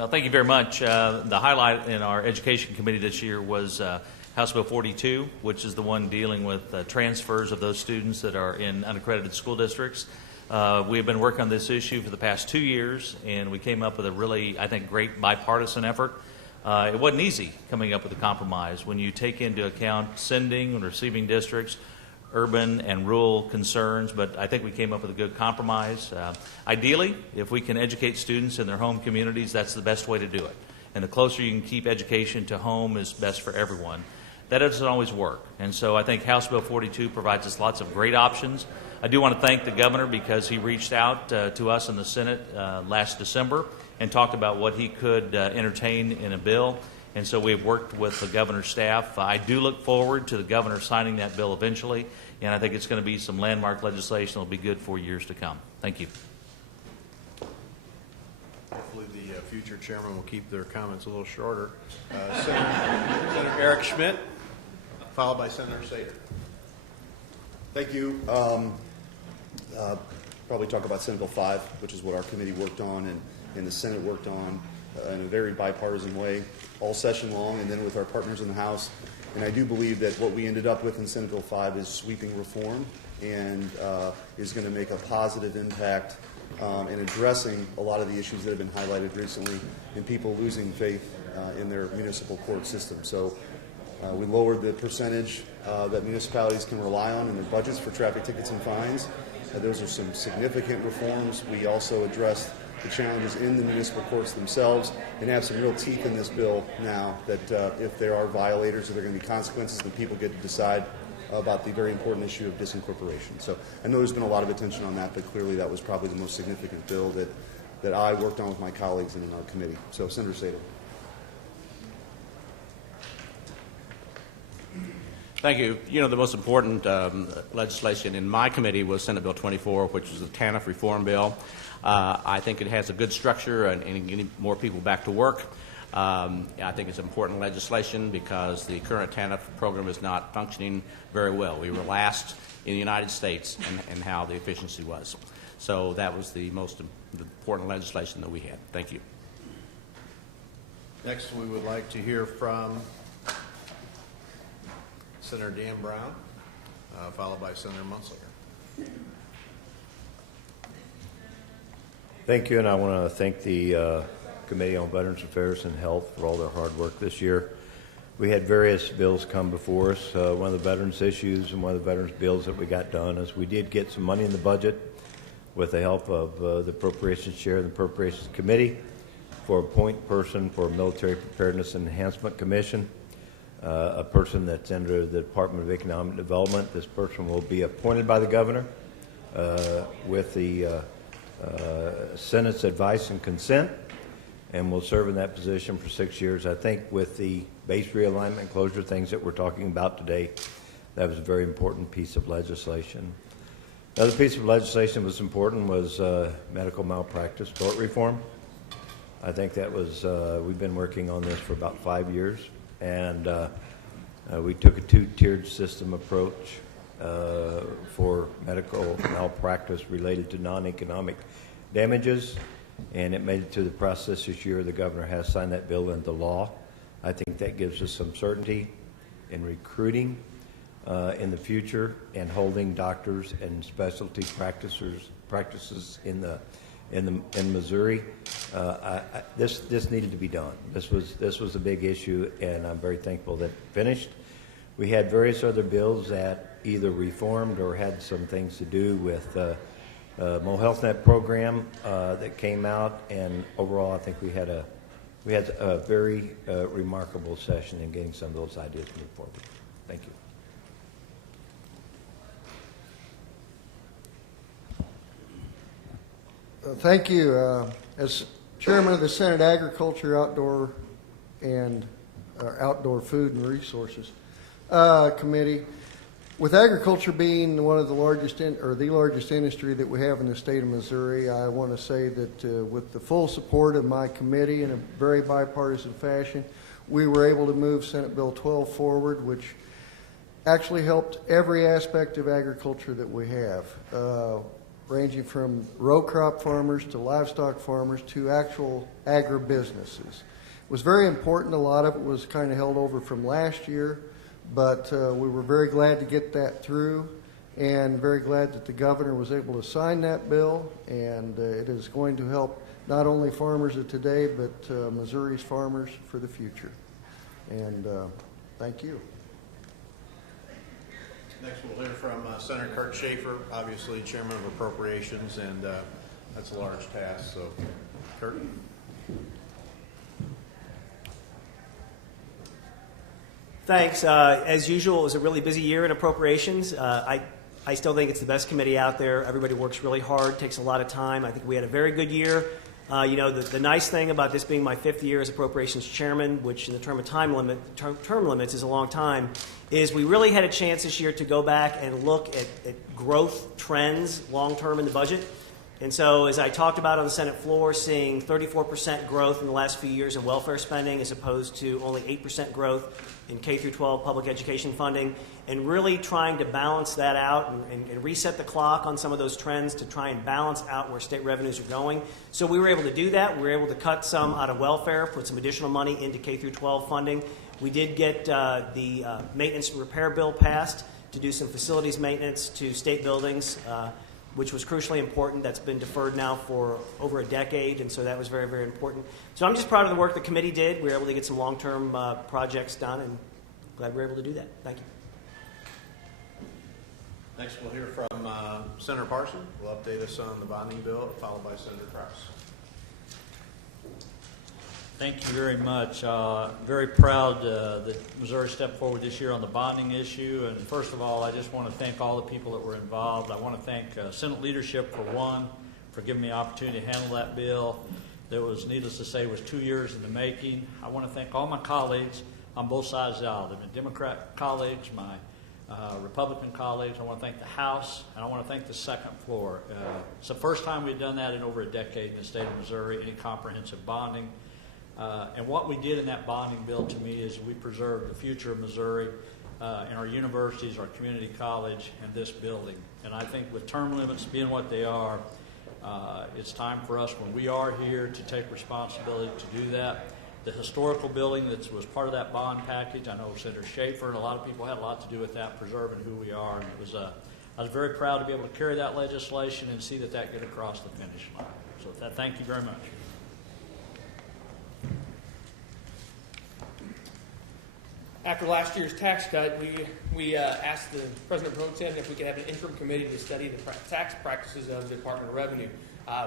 Well, thank you very much. The highlight in our Education Committee this year was House Bill 42, which is the one dealing with transfers of those students that are in unaccredited school districts. We have been working on this issue for the past 2 years, and we came up with a really, I think, great bipartisan effort. It wasn't easy coming up with a compromise when you take into account sending and receiving districts, urban and rural concerns, but I think we came up with a good compromise. Ideally, if we can educate students in their home communities, that's the best way to do it. And the closer you can keep education to home is best for everyone. That doesn't always work. And so I think House Bill 42 provides us lots of great options. I do want to thank the governor because he reached out to us in the Senate last December and talked about what he could entertain in a bill. And so we've worked with the governor's staff. I do look forward to the governor signing that bill eventually, and I think it's going to be some landmark legislation that will be good for years to come. Thank you. Hopefully the future chairman will keep their comments a little shorter. Senator Eric Schmidt, followed by Senator Sater. Thank you. Probably talk about Senate Bill 5, which is what our committee worked on and the Senate worked on in a very bipartisan way all session long, and then with our partners in the House. And I do believe that what we ended up with in Senate Bill 5 is sweeping reform and is going to make a positive impact in addressing a lot of the issues that have been highlighted recently and people losing faith in their municipal court system. So we lowered the percentage that municipalities can rely on in their budgets for traffic tickets and fines. Those are some significant reforms. We also addressed the challenges in the municipal courts themselves and have some real teeth in this bill now that if there are violators, there are going to be consequences, and people get to decide about the very important issue of disincorporation. So I know there's been a lot of attention on that, but clearly that was probably the most significant bill that I worked on with my colleagues and in our committee. So Senator Sater. Thank you. You know, the most important legislation in my committee was Senate Bill 24, which was the TANF reform bill. I think it has a good structure and getting more people back to work. I think it's important legislation because the current TANF program is not functioning very well. We were last in the United States in how the efficiency was. So that was the most important legislation that we had. Thank you. Next, we would like to hear from Senator Dan Brown, followed by Senator Munzlinger. Thank you, and I want to thank the Committee on Veterans Affairs and Health for all their hard work this year. We had various bills come before us. One of the veterans issues and one of the veterans bills that we got done is we did get some money in the budget with the help of the Appropriations Chair and the Appropriations Committee for a point person for Military Preparedness and Enhancement Commission. A person that's under the Department of Economic Development. This person will be appointed by the governor with the Senate's advice and consent, and will serve in that position for 6 years. I think with the base realignment and closure things that we're talking about today, that was a very important piece of legislation. Another piece of legislation that was important was medical malpractice tort reform. I think that was, we've been working on this for about 5 years. And we took a two-tiered system approach for medical malpractice related to non-economic damages, and it made it to the process this year. The governor has signed that bill into law. I think that gives us some certainty in recruiting in the future and holding doctors and specialty practices in Missouri. This needed to be done. This was a big issue, and I'm very thankful that it finished. We had various other bills that either reformed or had some things to do with Mo Health Net program that came out, and overall I think we had a very remarkable session in getting some of those ideas moved forward. Thank you. Thank you. As chairman of the Senate Agriculture, Outdoor Food and Resources Committee, with agriculture being one of the largest the largest industry that we have in the state of Missouri, I want to say that with the full support of my committee in a very bipartisan fashion, we were able to move Senate Bill 12 forward, which actually helped every aspect of agriculture that we have. ranging from row crop farmers to livestock farmers to actual agribusinesses. It was very important. A lot of it was kind of held over from last year, but we were very glad to get that through, and very glad that the governor was able to sign that bill, and it is going to help not only farmers of today, but Missouri's farmers for the future. And thank you. Next, we'll hear from Senator Kurt Schaefer, obviously Chairman of Appropriations, and that's a large task. So, Kurt. Thanks. As usual, it was a really busy year in appropriations. I still think it's the best committee out there. Everybody works really hard, takes a lot of time. I think we had a very good year. The nice thing about this being my 5th year as appropriations chairman, which in the term limits is a long time, is we really had a chance this year to go back and look at growth trends long term in the budget. And so, as I talked about on the Senate floor, seeing 34% growth in the last few years in welfare spending as opposed to only 8% growth in K through 12 public education funding, and really trying to balance that out and reset the clock on some of those trends to try and balance out where state revenues are going. So we were able to do that. We were able to cut some out of welfare, put some additional money into K through 12 funding. We did get the maintenance and repair bill passed to do some facilities maintenance to state buildings, which was crucially important. That's been deferred now for over a decade, and so that was very, very important. So I'm just proud of the work the committee did. We were able to get some long-term projects done, and glad we were able to do that. Thank you. Next, we'll hear from Senator Parson. Will update us on the bonding bill, followed by Senator Krause. Thank you very much. Very proud that Missouri stepped forward this year on the bonding issue. And first of all, I just want to thank all the people that were involved. I want to thank Senate leadership for giving me the opportunity to handle that bill. That was, needless to say, was 2 years in the making. I want to thank all my colleagues on both sides of the aisle. My Democrat colleagues, my Republican colleagues. I want to thank the House, and I want to thank the second floor. It's the first time we've done that in over a decade in the state of Missouri, any comprehensive bonding. And what we did in that bonding bill, to me, is we preserved the future of Missouri in our universities, our community college, and this building. And I think with term limits being what they are, it's time for us, when we are here, to take responsibility to do that. The historical building that was part of that bond package, I know Senator Schaefer and a lot of people had a lot to do with that, preserving who we are. And it was I was very proud to be able to carry that legislation and see that get across the finish line. So thank you very much. After last year's tax cut, we asked the President Pro Tem if we could have an interim committee to study the tax practices of the Department of Revenue.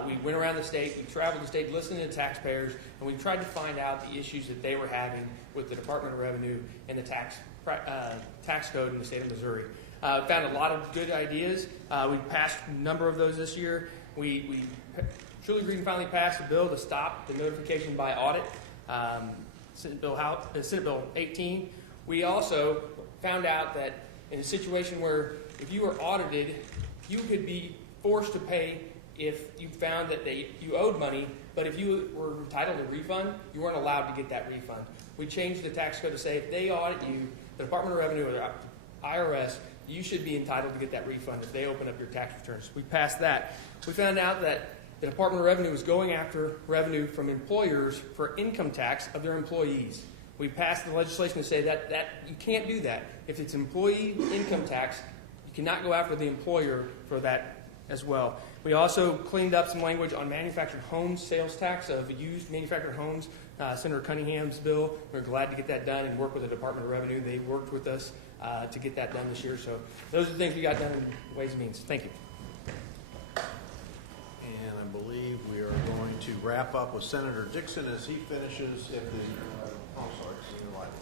We went around the state, we traveled the state, listened to taxpayers, and we tried to find out the issues that they were having with the Department of Revenue and the tax code in the state of Missouri. Found a lot of good ideas. We passed a number of those this year. We Truly Green finally passed a bill to stop the notification by audit, Senate Bill 18. We also found out that in a situation where if you were audited, you could be forced to pay if you found that you owed money, but if you were entitled to a refund, you weren't allowed to get that refund. We changed the tax code to say if they audit you, the Department of Revenue or the IRS, you should be entitled to get that refund if they open up your tax returns. We passed that. We found out that the Department of Revenue was going after revenue from employers for income tax of their employees. We passed the legislation to say that you can't do that. If it's employee income tax, you cannot go after the employer for that as well. We also cleaned up some language on manufactured homes sales tax of used manufactured homes. Senator Cunningham's bill, we're glad to get that done and work with the Department of Revenue. They worked with us to get that done this year. So those are the things we got done in Ways and Means. Thank you. And I believe we are going to wrap up with Senator Dixon as he finishes at the, Senator Lively.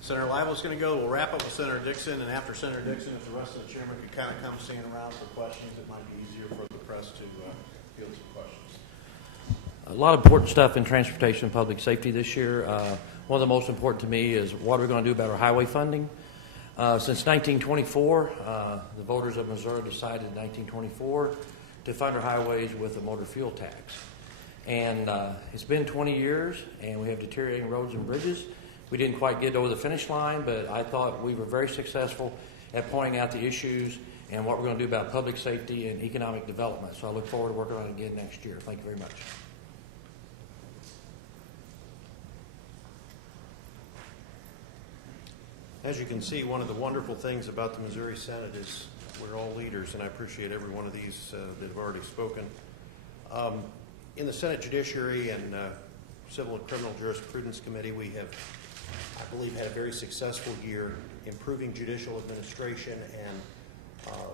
Senator Lively's going to go. We'll wrap up with Senator Dixon, and after Senator Dixon, if the rest of the chairman could kind of come stand around for questions, it might be easier for the press to field some questions. A lot of important stuff in transportation and public safety this year. One of the most important to me is what are we going to do about our highway funding. Since 1924, the voters of Missouri decided in 1924 to fund our highways with a motor fuel tax. And it's been 20 years, and we have deteriorating roads and bridges. We didn't quite get over the finish line, but I thought we were very successful at pointing out the issues and what we're going to do about public safety and economic development. So I look forward to working on it again next year. Thank you very much. As you can see, one of the wonderful things about the Missouri Senate is we're all leaders, and I appreciate every one of these that have already spoken. In the Senate Judiciary and Civil and Criminal Jurisprudence Committee, we have, I believe, had a very successful year improving judicial administration and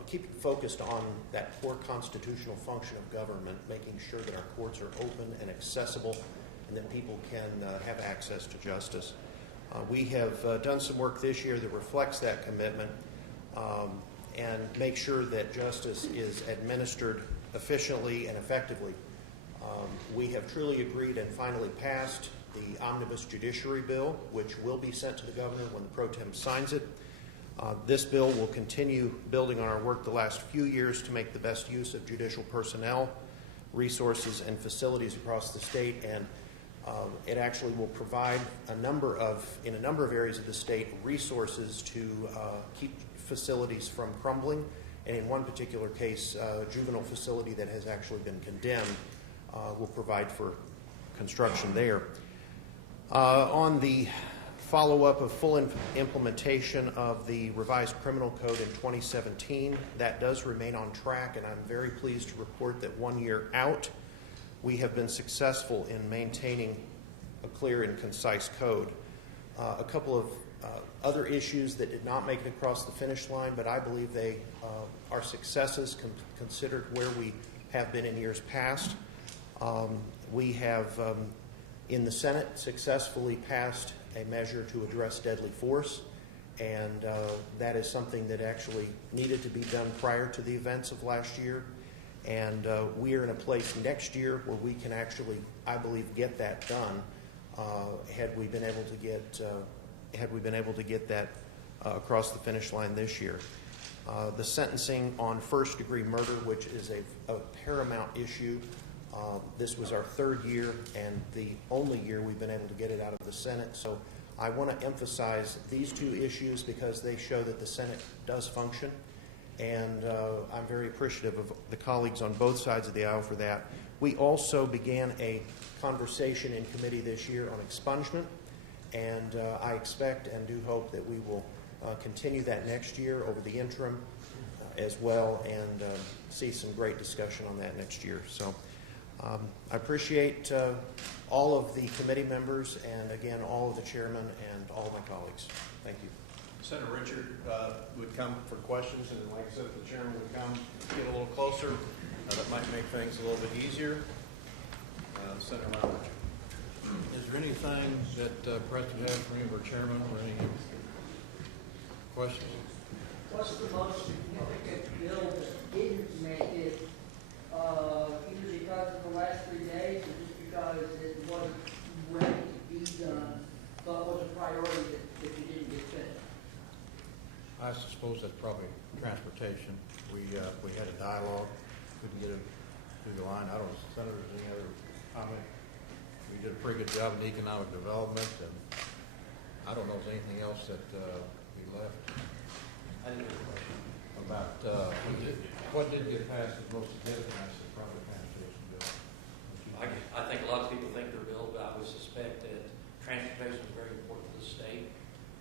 keeping focused on that core constitutional function of government, making sure that our courts are open and accessible and that people can have access to justice. We have done some work this year that reflects that commitment and make sure that justice is administered efficiently and effectively. We have truly agreed and finally passed the Omnibus Judiciary Bill, which will be sent to the governor when the pro tem signs it. This bill will continue building on our work the last few years to make the best use of judicial personnel, resources, and facilities across the state, and it actually will provide in a number of areas of the state resources to keep facilities from crumbling, and in one particular case, a juvenile facility that has actually been condemned will provide for construction there. On the follow-up of full implementation of the revised criminal code in 2017, that does remain on track, and I'm very pleased to report that 1 year out, we have been successful in maintaining a clear and concise code. A couple of other issues that did not make it across the finish line, but I believe they are successes considered where we have been in years past. We have, in the Senate, successfully passed a measure to address deadly force, and that is something that actually needed to be done prior to the events of last year. And we are in a place next year where we can actually, I believe, get that done. Had we been able to get that across the finish line this year. The sentencing on first-degree murder, which is a paramount issue. This was our third year and the only year we've been able to get it out of the Senate. So I want to emphasize these two issues because they show that the Senate does function. And I'm very appreciative of the colleagues on both sides of the aisle for that. We also began a conversation in committee this year on expungement, and I expect and do hope that we will continue that next year over the interim as well, and see some great discussion on that next year. So I appreciate all of the committee members and, again, all of the chairmen and all of my colleagues. Thank you. Senator Richard would come for questions, and like I said, if the chairman would come get a little closer, that might make things a little bit easier. Senator Richard. Is there anything that President has for any of our chairmen or any questions? What's the most significant bill that didn't make it, either because of the last 3 days or just because it wasn't ready to be done, but was a priority that you didn't get finished? I suppose that's probably transportation. We had a dialogue, couldn't get it through the line. I don't know, Senators, any other comment? We did a pretty good job in economic development, and I don't know if there's anything else that we left. I didn't hear the question. About what did get passed is most significant. I said probably the transportation bill. I think a lot of people think they're billed, but I would suspect that transportation is very important to the state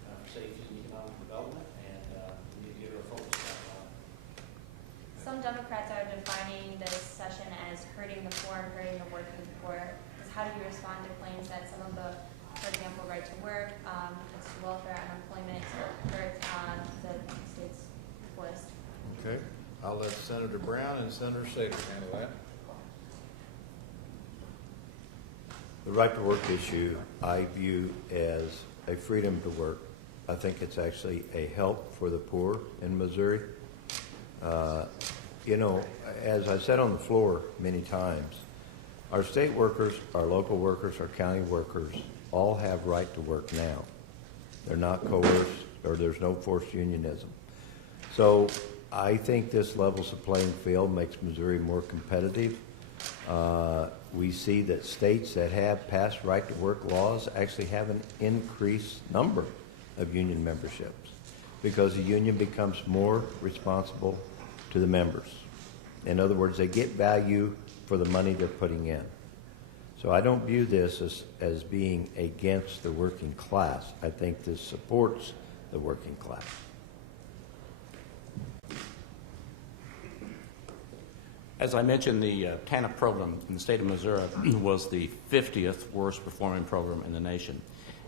for safety and economic development, and we need to get our focus on that. Some Democrats are defining this session as hurting the poor and hurting the working poor. How do you respond to claims that some of the, for example, right to work, welfare, unemployment hurt the state's poorest? Okay. I'll let Senator Brown and Senator Sater handle that. The right to work issue I view as a freedom to work. I think it's actually a help for the poor in Missouri. You know, as I said on the floor many times, our state workers, our local workers, our county workers all have right to work now. They're not coerced, or there's no forced unionism. So I think this levels the playing field, makes Missouri more competitive. We see that states that have passed right-to-work laws actually have an increased number of union memberships. because the union becomes more responsible to the members. In other words, they get value for the money they're putting in. So I don't view this as being against the working class. I think this supports the working class. As I mentioned, the TANF program in the state of Missouri was the 50th worst performing program in the nation.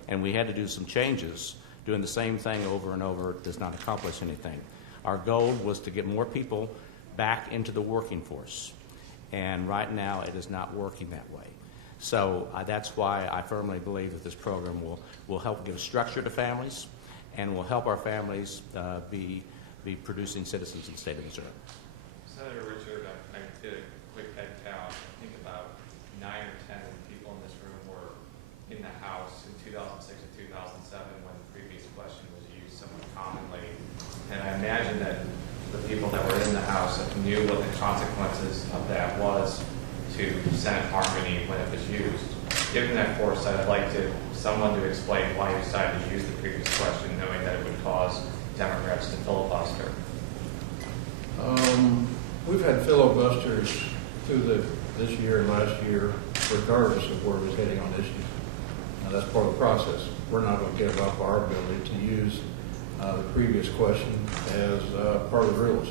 And we had to do some changes. Doing the same thing over and over does not accomplish anything. Our goal was to get more people back into the working force. And right now it is not working that way. So that's why I firmly believe that this program will help give structure to families and will help our families be producing citizens in the state of Missouri. Senator Richard, I did a quick head count. I think about 9 or 10 people in this room were in the House in 2006 and 2007 when the previous question was used somewhat commonly. And I imagine that the people that were in the House knew what the consequences of that was to Senate harmony when it was used. Given that foresight, I'd like someone to explain why you decided to use the previous question, knowing that it would cause Democrats to filibuster. We've had filibusters through this year and last year, regardless of where it was heading on issues. Now, that's part of the process. We're not going to give up our ability to use the previous question as part of the rules.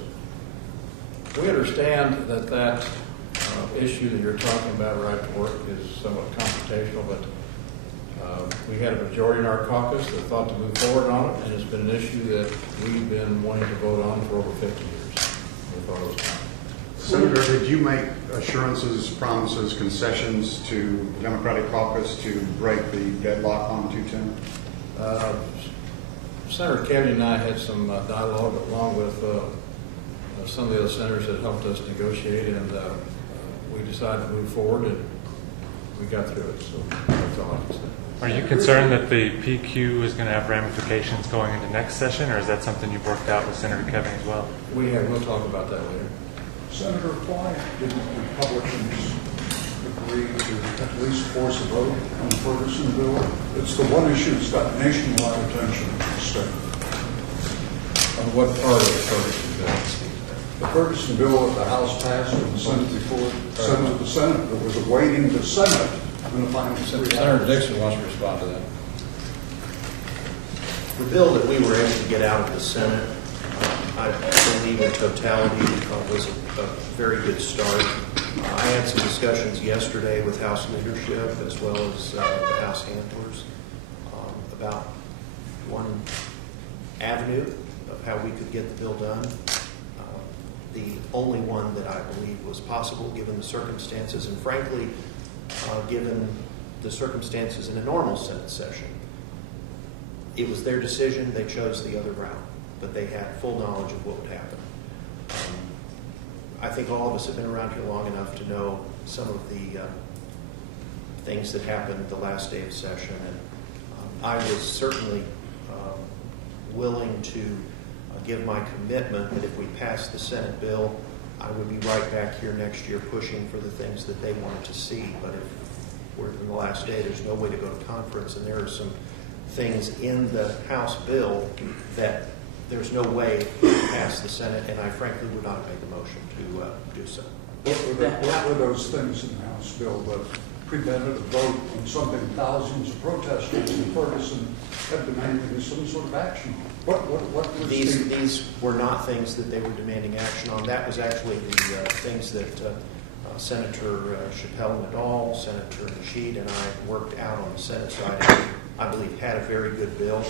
We understand that issue that you're talking about, right to work, is somewhat confrontational, but we had a majority in our caucus that thought to move forward on it, and it's been an issue that we've been wanting to vote on for over 50 years. We thought it was time. Senator, did you make assurances, promises, concessions to the Democratic caucus to break the deadlock on 210? Senator Kennedy and I had some dialogue along with some of the other senators that helped us negotiate, and we decided to move forward, and we got through it. So that's all I can say. Are you concerned that the PQ is going to have ramifications going into next session, or is that something you've worked out with Senator Kevin as well? We'll talk about that later. Senator, why didn't the Republicans agree to at least force a vote on the Ferguson bill? It's the one issue that's got nationwide attention in the state. On what part of the Ferguson bill? The Ferguson bill that the House passed and the Senate before sent to the Senate that was awaiting the Senate in the final 3 Senator hours. Dixon wants to respond to that. The bill that we were able to get out of the Senate, I believe in totality was a very good start. I had some discussions yesterday with House leadership as well as the House handlers about one avenue of how we could get the bill done. The only one that I believe was possible given the circumstances, and frankly, given the circumstances in a normal Senate session. It was their decision. They chose the other route, but they had full knowledge of what would happen. I think all of us have been around here long enough to know some of the things that happened the last day of session, and I was certainly willing to give my commitment that if we passed the Senate bill, I would be right back here next year pushing for the things that they wanted to see. But if we're in the last day, there's no way to go to conference, and there are some things in the House bill that there's no way to pass the Senate, and I frankly would not make a motion to do so. What were those things in the House bill that prevented a vote on something thousands of protesters in Ferguson had demanded some sort of action on? What was These were not things that they were demanding action on. That was actually the things that Senator Chappelle-Nadal, Senator Nasheed, and I worked out on the Senate side. And I believe had a very good bill.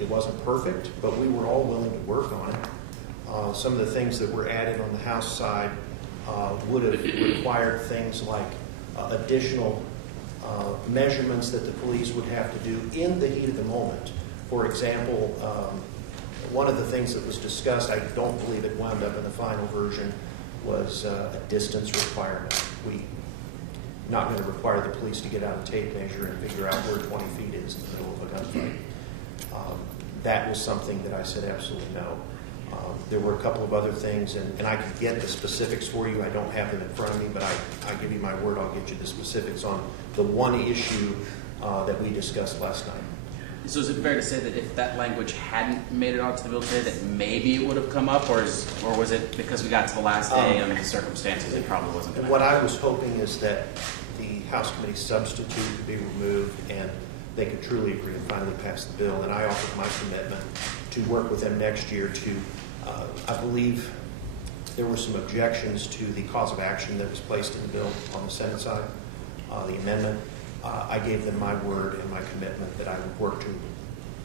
It wasn't perfect, but we were all willing to work on it. Some of the things that were added on the House side would have required things like additional measurements that the police would have to do in the heat of the moment. For example, one of the things that was discussed, I don't believe it wound up in the final version, was a distance requirement. We're not going to require the police to get out a tape measure and figure out where 20 feet is in the middle of a gunfight. That was something that I said absolutely no. There were a couple of other things, and I could get the specifics for you. I don't have them in front of me, but I give you my word, I'll get you the specifics on the one issue that we discussed last night. So is it fair to say that if that language hadn't made it onto the bill today, that maybe it would have come up, or was it because we got to the last day under the circumstances, it probably wasn't going to What happen? I was hoping is that the House Committee substitute could be removed and they could truly agree and finally pass the bill. And I offered my commitment to work with them next year to, I believe there were some objections to the cause of action that was placed in the bill on the Senate side, the amendment. I gave them my word and my commitment that I would work to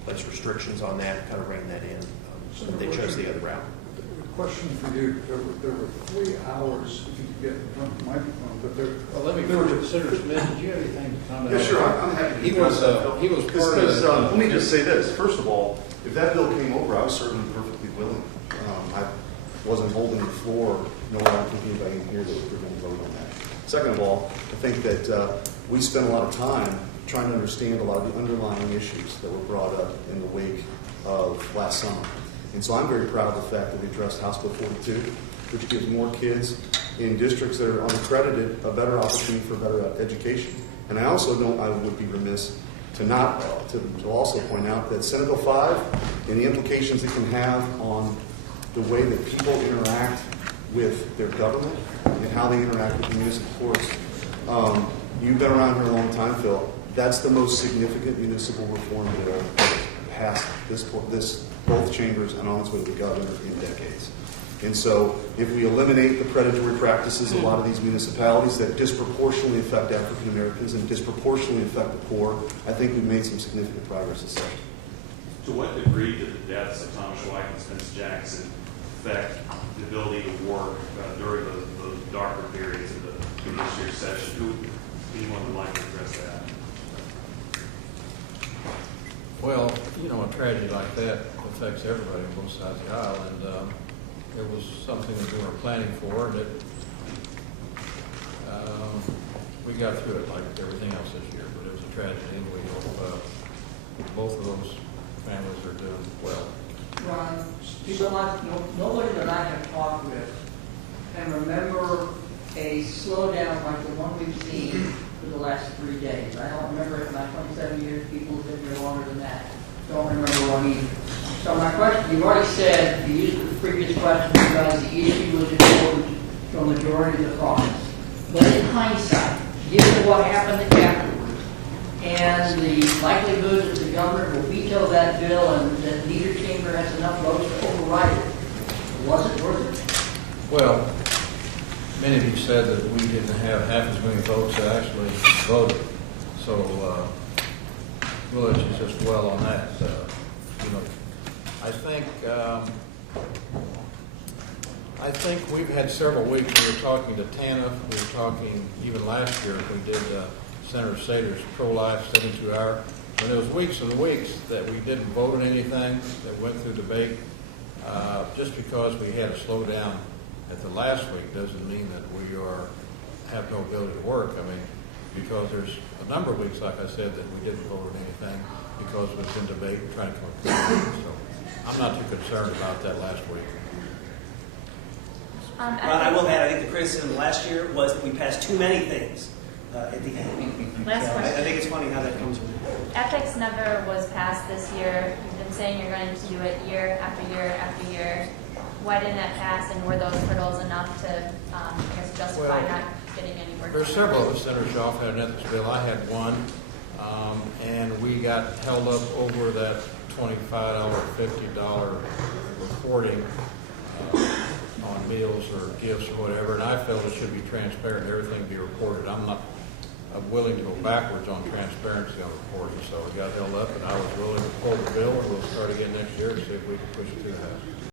place restrictions on that, kind of rein that in. But they chose the other route. Question for you. There were 3 hours, if you could get in front of the microphone, but there. Well, let me first, Senator Smith, did you have anything to comment on? Yeah, sure. I'm happy to He address was, that. he was part of Because, the. let me just say this. First of all, if that bill came over, I was certainly perfectly willing. I wasn't holding the floor, nor I don't think anybody in here that we're going to vote on that. Second of all, I think that we spent a lot of time trying to understand a lot of the underlying issues that were brought up in the wake of last summer. And so I'm very proud of the fact that we addressed House Bill 42, which gives more kids in districts that are unaccredited a better opportunity for better education. And I also I would be remiss to also point out that Senate Bill 5 and the implications it can have on the way that people interact with their government and how they interact with the municipal courts. You've been around here a long time, Phil. That's the most significant municipal reform bill that passed both chambers and on its way to the governor in decades. And so if we eliminate the predatory practices of a lot of these municipalities that disproportionately affect African Americans and disproportionately affect the poor, I think we've made some significant progress this session. To what degree did the deaths of Thomas Schweik and Spence Jackson affect the ability to work during those darker periods of this year's session? Anyone would like to address that? Well, you know, a tragedy like that affects everybody on both sides of the aisle, and it was something that we were planning for, and we got through it like everything else this year, but it was a tragedy, and we hope both of those families are doing well. Ron, nobody that I have talked with can remember a slowdown like the one we've seen for the last 3 days. I don't remember it in my 27 years. People have been here longer than that. Don't remember one either. So my question, you've already said, you used the previous question because the issue was important to a majority of the caucus. But in hindsight, given what happened afterwards, and the likelihood that the governor will veto that bill and that neither chamber has enough votes to override it, was it worth it? Well, many of you said that we didn't have half as many votes that actually voted, so we'll let you just dwell on that. I think we've had several weeks. We were talking to TANF. We were talking even last year. We did Senator Sater's pro-life 72-hour. And there was weeks and weeks that we didn't vote on anything that went through debate. Just because we had a slowdown at the last week doesn't mean that we have no ability to work. I mean, because there's a number of weeks, like I said, that we didn't vote on anything because it was in debate and trying to come up with it. So I'm not too concerned about that last week. Ron, I will add, I think the criticism last year was that we passed too many things at the end. Last So I question. think it's funny how that comes from. Ethics never was passed this year. You've been saying you're going to do it year after year after year. Why didn't that pass, and were those hurdles enough to, justify not getting any work? There's several of us, Senator Schaaf had an ethics bill. I had one, and we got held up over that $25, $50 reporting on meals or gifts or whatever, and I felt it should be transparent, everything be reported. I'm willing to go backwards on transparency on reporting, so we got held up, and I was willing to pull the bill, and we'll start again next year and see if we can push it through the House.